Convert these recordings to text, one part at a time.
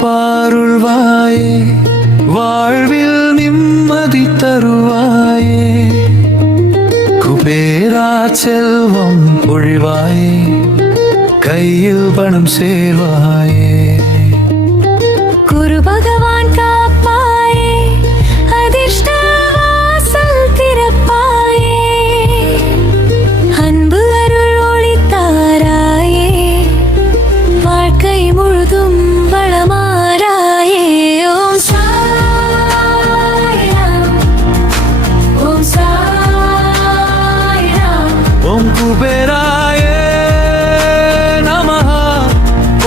பாருள்வாயே, வாழ்வில் நிம்மதி தருவாயே. குபேரா செல்வம் பொழிவாயே, கையில் பணம் சேர்வாயே. குரு பகவான் காப்பாயே, அதிர்ஷ்ட வாசல் திறப்பாயே. அன்பு அருள் ஒளி தாராயே, வாழ்க்கை முழுதும் வளமாராயே. ஓம் சாய்ராம், ஓம் சாய்ராம். ஓம் குபேராயே நமஹ,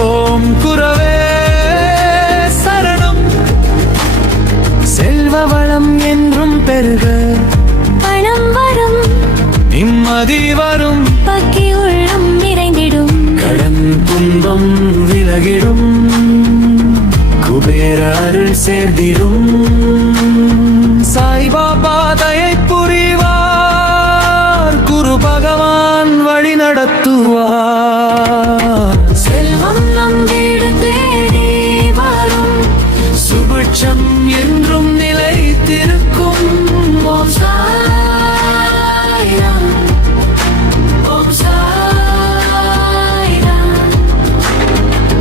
ஓம் குரவே சரணம். செல்வ வளம் என்றும் பெருக, பணம் வரும், நிம்மதி வரும், பக்கி உள்ளம் நிறைந்திடும். கடன் துன்பம் விலகிடும், குபேர அருள் சேர்ந்திடும். சாய்பாபா தயை புரிவார், குரு பகவான் வழி நடத்துவார். செல்வம் நம் வீடு தேடி வரும், சுபிட்சம் என்றும் நிலைத்திருக்கும். ஓம் சாய்ராம், ஓம் சாய்ராம்.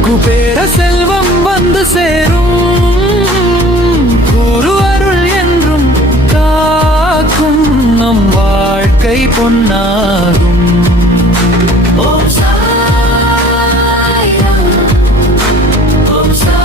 குபேர செல்வம் வந்து சேரும், குரு அருள் என்றும் காக்கும், நம் வாழ்க்கை பொன்னாகும். ஓம் சாய்ராம், ஓம் சாய்ராம்.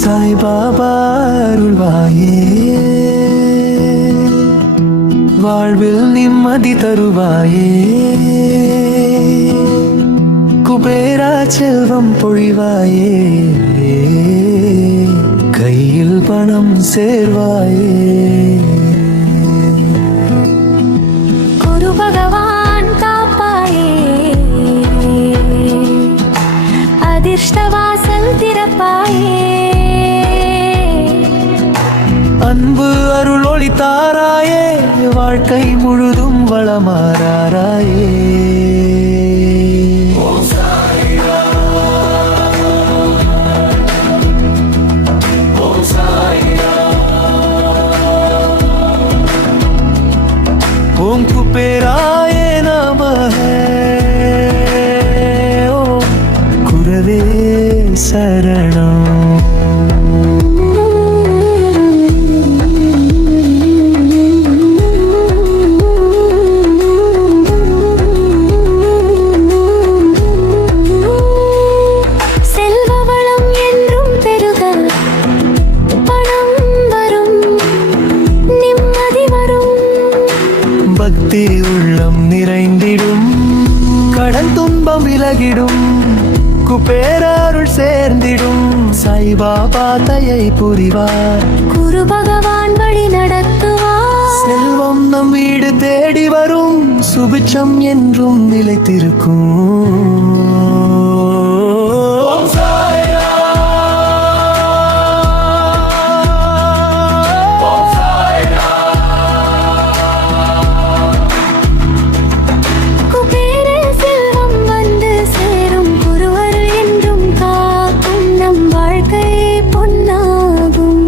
சாய்பாபா அருள்வாயே, வாழ்வில் நிம்மதி தருவாயே. குபேரா செல்வம் பொழிவாயே, கையில் பணம் சேர்வாயே. குரு பகவான் காப்பாயே, அதிர்ஷ்ட வாசல் திறப்பாயே. அன்பு அருள் ஒளி தாராயே, வாழ்க்கை முழுதும் வளமாராயே. ஓம் குபேராயே நமஹ, ஓம் குரவே சரணம். செல்வ வளம் என்றும் பெருக, பணம் வரும், நிம்மதி வரும், பக்தி உள்ளம் நிறைந்திடும், கடன் துன்பம் விலகிடும், குபேர அருள் சேர்ந்திடும். சாய்பாபா தயை புரிவார், குரு பகவான் வழி நடத்துவார். செல்வம் நம் வீடு தேடி வரும், சுபிட்சம் என்றும் நிலைத்திருக்கும். குபேர செல்வம் வந்து சேரும், குரு அருள் என்றும் காக்கும், நம் வாழ்க்கை பொன்னாகும்.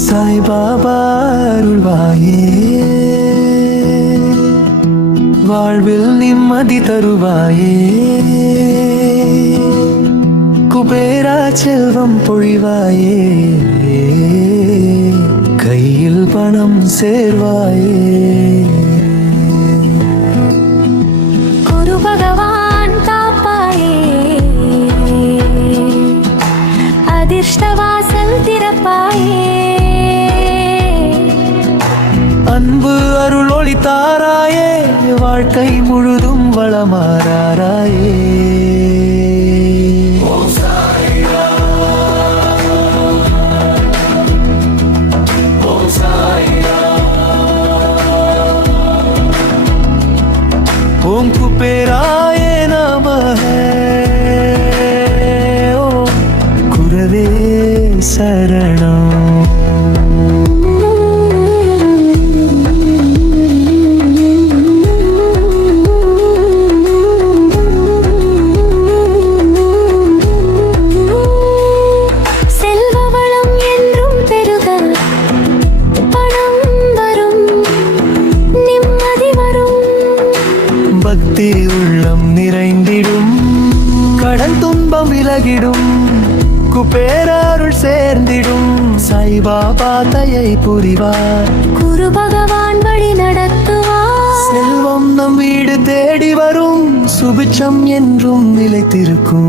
சாய்பாபா அருள்வாயே, வாழ்வில் நிம்மதி தருவாயே. குபேரா செல்வம் பொழிவாயே, கையில் பணம் சேர்வாயே. குரு பகவான் காப்பாயே, அதிர்ஷ்ட வாசல் திறப்பாயே. அன்பு அருள் ஒளி தாராயே, வாழ்க்கை முழுதும் வளமாறாயே. ஓம் குபேராய நமः, ஓம் குரவே சரணம். பக்தி உள்ளம் நிறைந்திடும், கடன் துன்பம் விலகிடும், குபேரருள் சேர்ந்திடும். சாய்பாபா தயை புரிவார், குரு பகவான் வழி நடத்துவார். செல்வம் நம் வீடு தேடி வரும், சுபிட்சம் என்றும் நிலைத்திருக்கும்.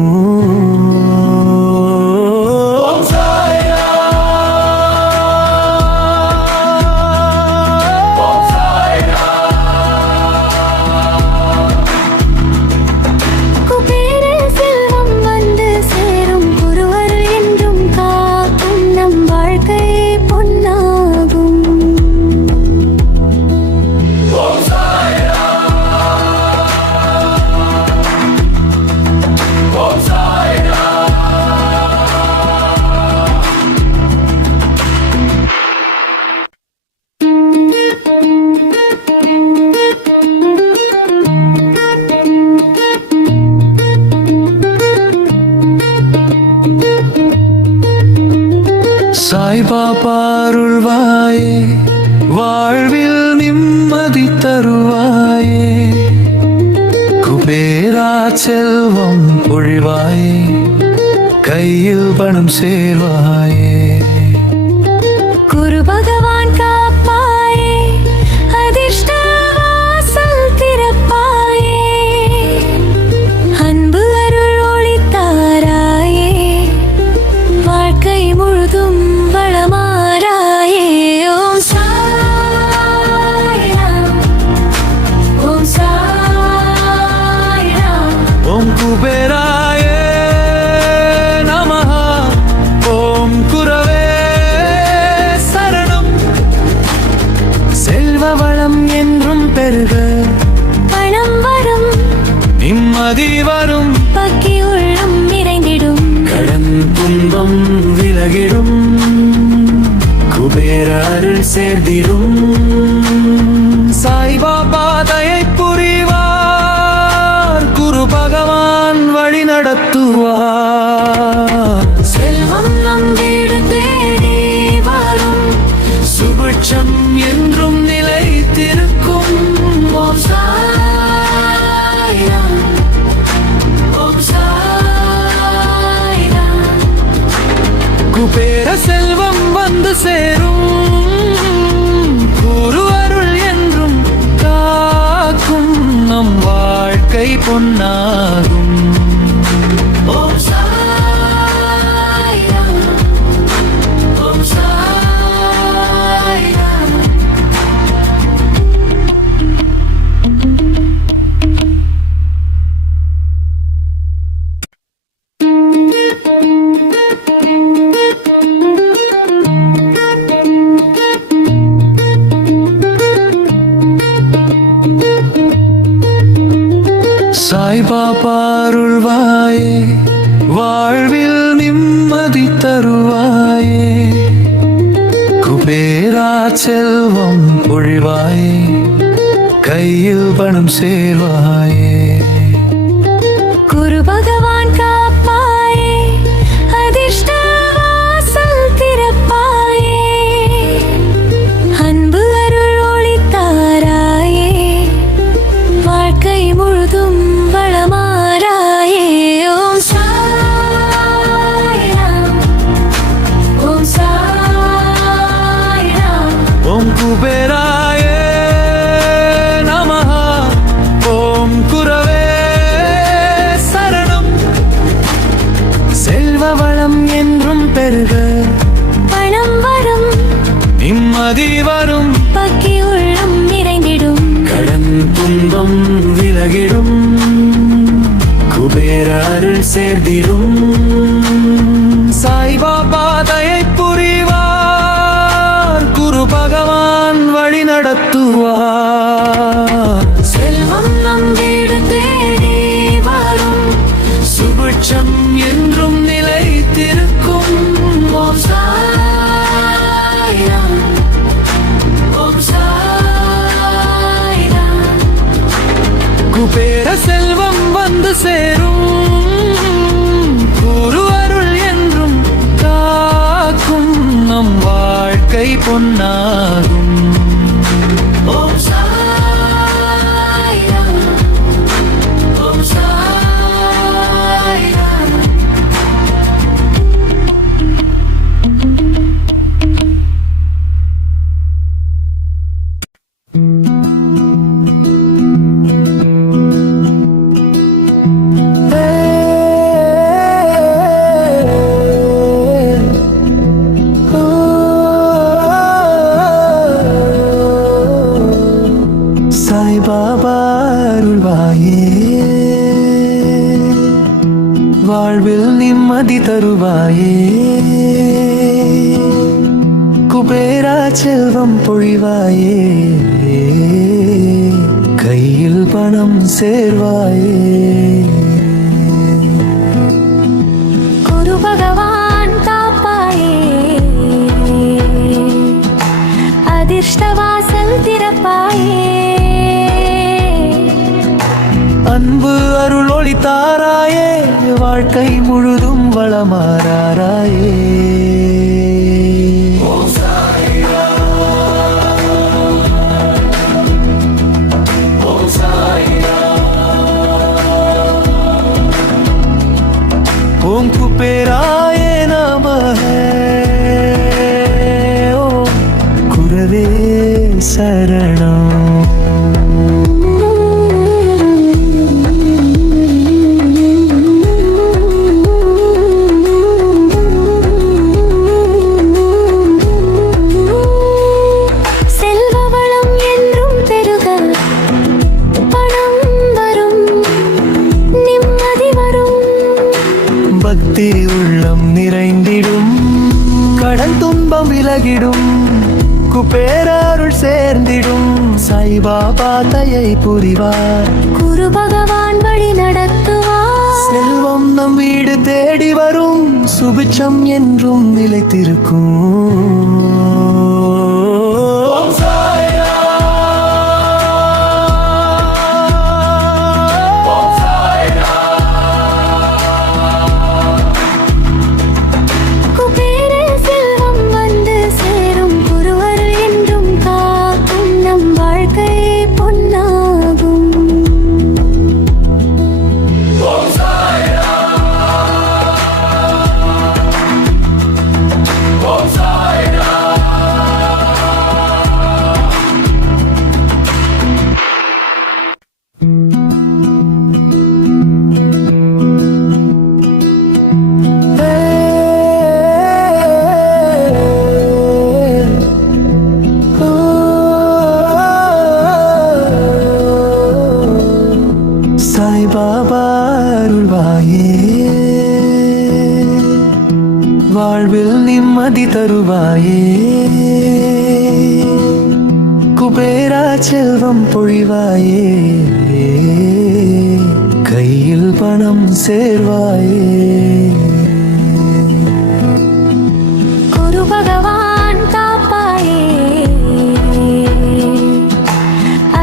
சாய்பாபா அருள்வாயே, வாழ்வில் நிம்மதி தருவாயே. குபேரா செல்வம் பொழிவாயே, கையில் பணம் சேர்வாயே. குரு பகவான் காப்பாயே, அதிர்ஷ்ட வாசல் திறப்பாயே. அன்பு அருள் ஒளி தாராயே, வாழ்க்கை முழுதும் வளமாறாயே. ஓம் சாய்ராம், ஓம் சாய்ராம். ஓம் குபேராய நமः, ஓம் குரவே சரணம். செல்வ வளம் என்றும் பெருக, பணம் வரும், நிம்மதி வரும், பக்தி உள்ளம் நிறைந்திடும். கடன் துன்பம் விலகிடும், குபேர அருள் சேர்ந்திடும். சாய்பாபா தயை புரிவார், குரு பகவான் வழி நடத்துவார். செல்வம் நம் வீடு தேடி வரும், சுபிட்சம் என்றும் நிலைத்திருக்கும். ஓம் சாய்ராம், ஓம் சாய்ராம். குபேர செல்வம் வந்து சேரும், குரு அருள் என்றும் காக்கும், நம் வாழ்க்கை பொன்னாகும். ஓம் சாய்ராம், ஓம் சாய்ராம். சாய்பாபா அருள்வாயே, வாழ்வில் நிம்மதி தருவாயே. குபேரா செல்வம் பொழிவாயே, கையில் பணம் சேர்வாயே. குரு பகவான் காப்பாயே, அதிர்ஷ்ட வாசல் திறப்பாயே. அன்பு அருள் ஒளி தாராயே, வாழ்க்கை முழுதும் வளமாறாயே. ஓம் சாய்ராம், ஓம் சாய்ராம். தருவார். செல்வம் நம் வீடு தேடி வரும், சுபிட்சம் என்றும் நிலைத்திருக்கும். ஓம் சாய்ராம், ஓம் சாய்ராம். குபேர செல்வம் வந்து சேரும், குரு அருள் என்றும் காக்கும். நம் வாழ்க்கை பொன்னாகும். ஓம் சாய்ராம், ஓம் சாய்ராம். சாய்பாபா அருள்வாயே, வாழ்வில் நிம்மதி தருவாயே. குபேரா செல்வம் பொழிவாயே, கையில் பணம் சேர்வாயே. குரு பகவான் காப்பாயே, அதிர்ஷ்ட வாசல் திறப்பாயே. அன்பு அருள் ஒளி தாராயே, வாழ்க்கை முழுதும் வளமாறாயே. ஓம் குபேராய நமஹ, ஓம் குரவே சரணம். செல்வ வளம் என்றும் பெருக, பணம் வரும், நிம்மதி வரும். பக்தி உள்ளம் நிறைந்திடும், கடன் துன்பம் விலகிடும். குபேரருள் சேர்ந்திடும், சாய்பாபா தயை புரிவார். குரு பகவான் வழி நடத்துவார். செல்வம் நம் வீடு தேடி வரும், சுபிட்சம் என்றும் நிலைத்திருக்கும். குபேர செல்வம் வந்து சேரும், குருவருள் என்றும் காக்கும். நம் வாழ்க்கை பொன்னாகும். சாய்பாபா அருள்வாயே, வாழ்வில் நிம்மதி தருவாயே. குபேரா செல்வம் பொழிவாயே, கையில் பணம் சேர்வாயே. குரு பகவான் காப்பாயே,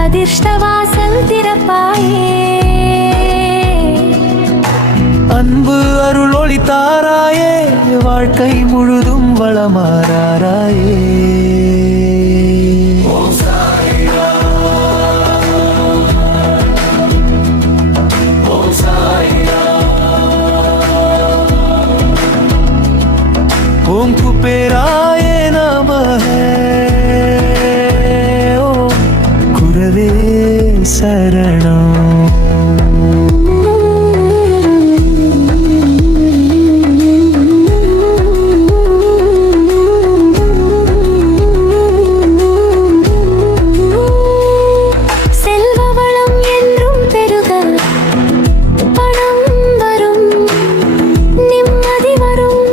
அதிர்ஷ்ட வாசல் திறப்பாயே. அன்பு அருள் ஒளி தாராயே, வாழ்க்கை முழுதும் வளமாறாயே. ஓம் குபேராய நமஹ, ஓம் குரவே சரணம். செல்வ வளம் என்றும் பெருக, பணம் வரும், நிம்மதி வரும்.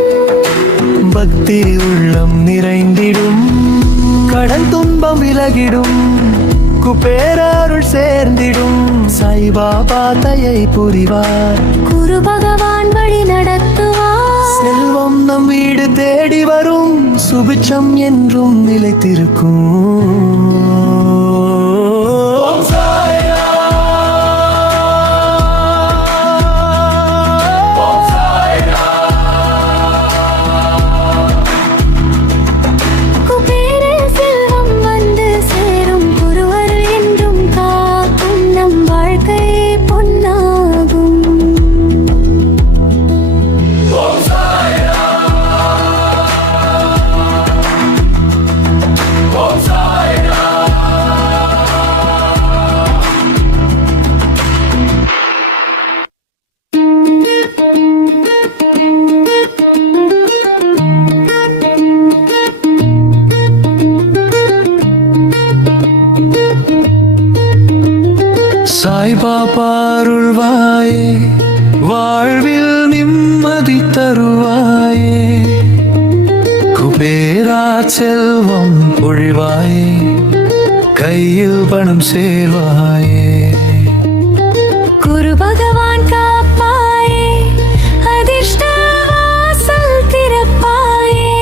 பக்தி உள்ளம் நிறைந்திடும், கடன் துன்பம் விலகிடும். குபேரருள் சேர்ந்திடும் சாய்பாபா தயை புரிவார். குரு பகவான் வழி நடத்துவார். செல்வம் நம் வீடு தேடி வரும், சுபிட்சம் என்றும் நிலைத்திருக்கும். குபேர செல்வம் வந்து சேரும். குருவருள் என்றும் காக்கும். நம் வாழ்க்கை பொன்னாகும். சாய்பாபா அருள்வாயே, வாழ்வில் நிம்மதி தருவாயே. குபேரா செல்வம் பொழிவாயே, கையில் பணம் சேர்வாயே. குரு பகவான் காப்பாயே, அதிர்ஷ்ட வாசல் திறப்பாயே.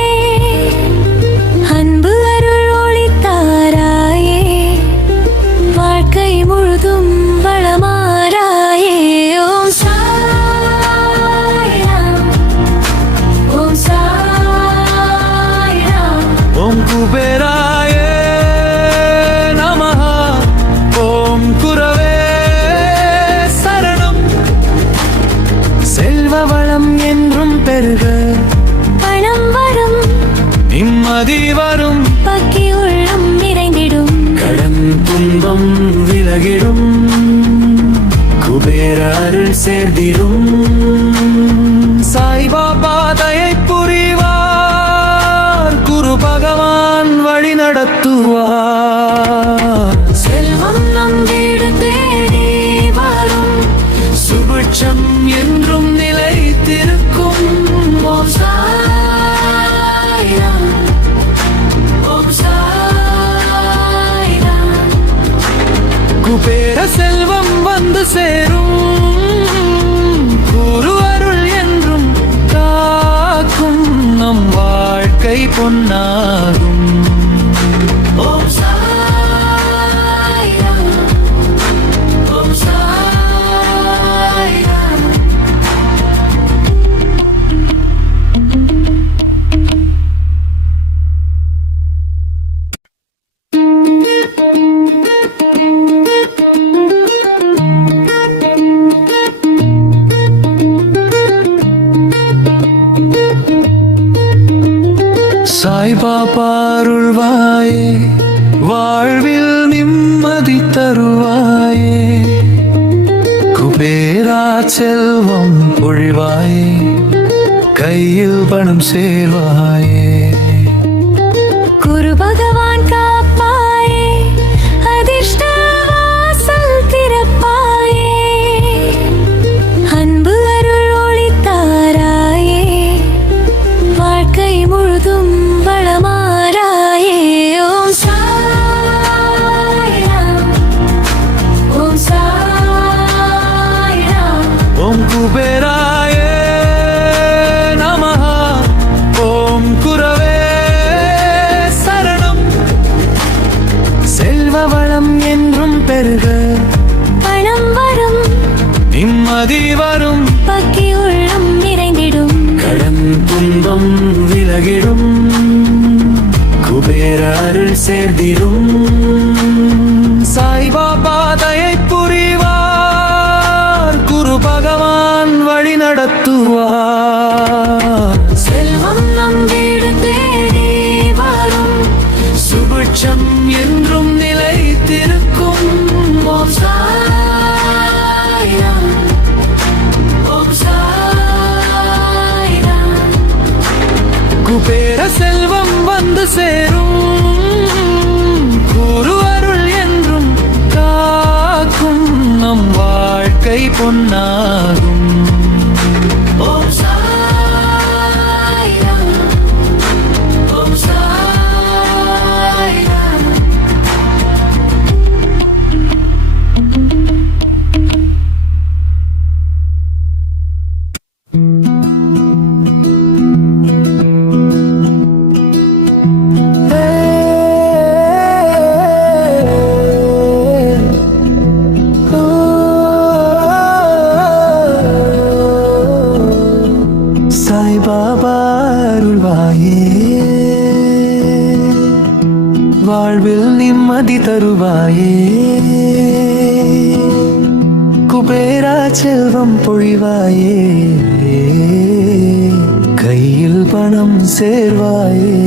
அன்பு அருள் ஒளி தாராயே, வாழ்க்கை முழுதும் வளமாராயே. ஓம் சாய்ராம், ஓம் சாய்ராம். ஓம் குபேராயே நமஹ, ஓம் குரவே சரணம். செல்வ வளம் என்றும் பெருக, பணம் வரும், நிம்மதி வரும், பக்கி உள்ளம் நிறைந்திடும். கடன் துன்பம் விலகிடும், குபேர அருள் சேர்ந்திடும். சாய்பாபா தயை புரிவார், குரு பகவான் வழி நடத்துவார். செல்வம் நம் வீடு தேடி வரும், சுபிட்சம் என்றும் நிலைத்திருக்கும். ஓம் சாய்ராம், ஓம் சாய்ராம். குபேர செல்வம் வந்து சேரும், குரு அருள் என்றும் காக்கும். நம் வாழ்க்கை பொன்னாகும். ஓம் சாய்ராம், ஓம் சாய்ராம். சாய்பாபா அருள்வாயே, வாழ்வில் நிம்மதி தருவாயே. குபேரா செல்வம் பொழிவாயே, கையில் பணம் சேர்வாயே. குரு பகவான் காப்பாயே, அதிர்ஷ்ட வாசல் திறப்பாயே. அன்பு அருள் ஒளி தாராயே, வாழ்க்கை முழுதும் வளமாராயே. ஓம் சாய்ராம், ஓம் சாய்ராம். ஓம் குபேராயே நமஹ, ஓம் குரவே சரணம். செல்வ வளம் என்றும் பெருக, பணம் வரும், நிம்மதி வரும், பக்கி உள்ளம் நிறைந்திடும். கடன் துன்பம் விலகிடும், குபேர அருள் சேர்ந்திடும். சாய்பாபா தயை புரிவார், குரு பகவான் வழி நடத்துவார். செல்வம் நம் வீடு தேடி வரும், சுபிட்சம் என்றும் நிலைத்திருக்கும். ஓம் சாய்ராம், ஓம் சாய்ராம். குபேர செல்வம் வந்து சேரும், குரு அருள் என்றும் காக்கும். நம் வாழ்க்கை பொன்னாகும். ஓம் சாய்ராம், ஓம் சாய்ராம். சாய்பாபா அருள்வாயே, வாழ்வில் நிம்மதி தருவாயே, குபேரா செல்வம் பொழிவாயே, கையில் பணம் சேர்வாயே.